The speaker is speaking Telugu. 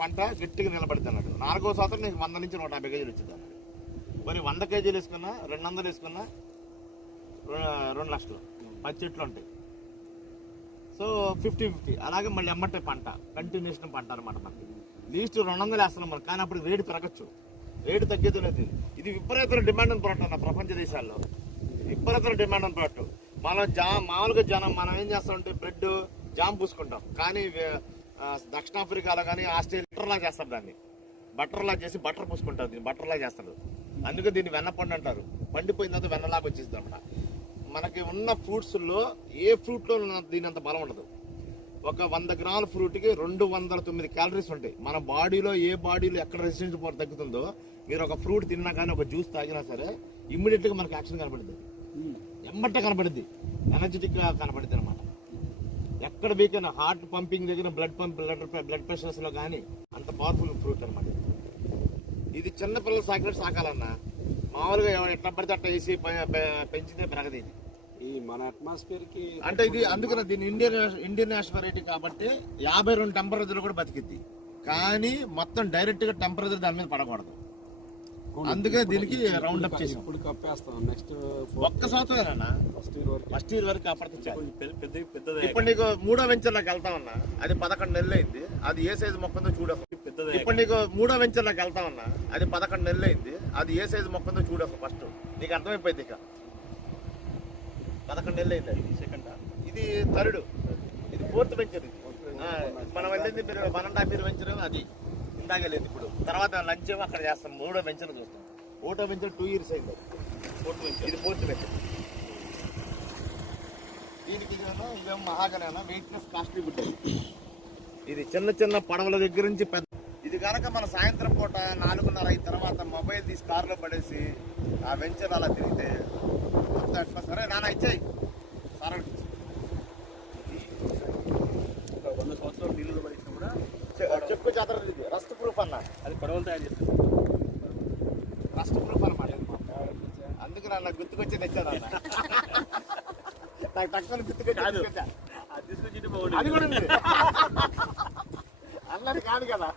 పంట గట్టిగా నిలబడుతుంది అన్నాడు. 4వ సంవత్సరం నీకు 100 నుంచి 150 కేజీలు వచ్చింది అన్నాడు. మరి 100 కేజీలు వేసుకున్నా 200 వేసుకున్నా 2 లక్షలు 10 చెట్లు ఉంటాయి. సో 50-50 అలాగే మళ్ళీ ఎమ్మటే పంట కంటిన్యూషన్ పంట అనమాట. మనకి లీస్ట్ 200 వేస్తున్నాం మనం, కానీ అప్పుడు రేటు పెరగచ్చు, రేటు తగ్గేది లేదు. ఇది విపరీతమైన డిమాండ్ అని ప్రోడక్ట్ అన్న ప్రపంచ దేశాల్లో, విపరీతమైన డిమాండ్ అని ప్రోడక్ట్. మనం మామూలుగా మనం ఏం చేస్తామంటే బ్రెడ్ జామ్ పూసుకుంటాం, కానీ దక్షిణాఫ్రికాలో కానీ ఆస్ట్రేలియా బట్టర్లా చేస్తారు, దాన్ని బట్టర్లా చేసి బటర్ పూసుకుంటారు, దీన్ని బట్టర్లా చేస్తారు. అందుకే దీన్ని వెన్నపండు అంటారు. పండిపోయిన తర్వాత వెన్నలాగా వచ్చేస్తుంది అనమాట. మనకి ఉన్న ఫ్రూట్స్లో ఏ ఫ్రూట్లో దీని అంత బలం ఉండదు. ఒక 100 గ్రాముల ఫ్రూట్కి 209 క్యాలరీస్ ఉంటాయి. మన బాడీలో ఎక్కడ రెసిస్టెన్స్ పవర్ తగ్గుతుందో, మీరు ఒక ఫ్రూట్ తిన్నా కానీ ఒక జ్యూస్ తాగినా సరే ఇమ్మీడియట్గా మనకి యాక్షన్ కనపడుతుంది, ఎమ్మటే కనపడుద్ది, ఎనర్జెటిక్గా కనపడుద్ది అనమాట. ఎక్కడ వీక్ అయినా హార్ట్ పంపింగ్ దగ్గర బ్లడ్ ప్రెషర్స్లో కానీ అంత పవర్ఫుల్ ఫ్రూట్ అనమాట. ఇది చిన్నపిల్లలు సాకాలన్నా మామూలుగా ఎట్లా పడితే అట్లా వేసి పెంచితే పెరగదు. ఈ మన అట్మాస్ఫియర్ కి అంటే ఇది అందుకనే దీన్ని ఇండియన్ నేషనల్ వెరైటీ కాబట్టి 52 టెంపరేచర్ కూడా బతికిద్ది, కానీ మొత్తం డైరెక్ట్ గా టెంపరేచర్ దాని మీద పడకూడదు. అందుకే దీనికి రౌండ్ అప్ చేసి ఇప్పుడు కప్పేస్తాం. నెక్స్ట్ ఒక్క సంవత్సరమేనా, ఫస్ట్ ఇయర్ వరకు కాపాడుతుంది. ఇప్పుడు నీకు 3వ వెంచర్లోకి వెళ్తామన్నా, అది 11 నెలలు అయింది, అది ఏ సైజు మొక్కందో చూడక. ఇప్పుడు నీకు 3వ వెంచర్లోకి వెళ్తామన్నా, అది 11 నెలలు అయింది, అది ఏ సైజు మొక్కందో చూడక. ఫస్ట్ నీకు అర్థమైపోయింది. ఇక 11 నెలలు అయింది, అది సెకండ్, ఇది థర్డ్, ఇది 4th వెంచర్. మనం వెళ్ళింది మీరు 1.5 year వెంచర్, అది ఇందాకెళ్ళింది. ఇప్పుడు తర్వాత లంచ్ ఏమో అక్కడ చేస్తాం. 3వ వెంచర్ చూస్తాం. 1వ వెంచర్ 2 years అయింది, 4th వెంచర్, ఇది 4th వెంచర్. దీనికి ఇదేమో మహాగణేనా వెయిట్లెస్ కాస్ట్లీ గుడ్. ఇది చిన్న పడవల దగ్గర నుంచి పెద్ద. ఇది కనుక మన సాయంత్రం పూట 4:30 అయిన తర్వాత మొబైల్ తీసి కారులో పడేసి ఆ వెంచర్ అలా తిరిగితే అట్లా. సరే నాన్న ఇచ్చాయి సార్, 100 సంవత్సరాలు నీళ్ళు పడినా కూడా చెప్పు జాతర. ఇది రస్ట్ ప్రూఫ్ అన్న, అది పడవలు తయారు చేస్తారు, రస్ట్ ప్రూఫ్ అన్నమాట. అందుకు నాకు గుర్తుకొచ్చి తెచ్చాను అన్న, నాకు తక్కువ గుర్తుకొచ్చి అది తీసుకొచ్చి అది కూడా అన్నది కాదు కదా.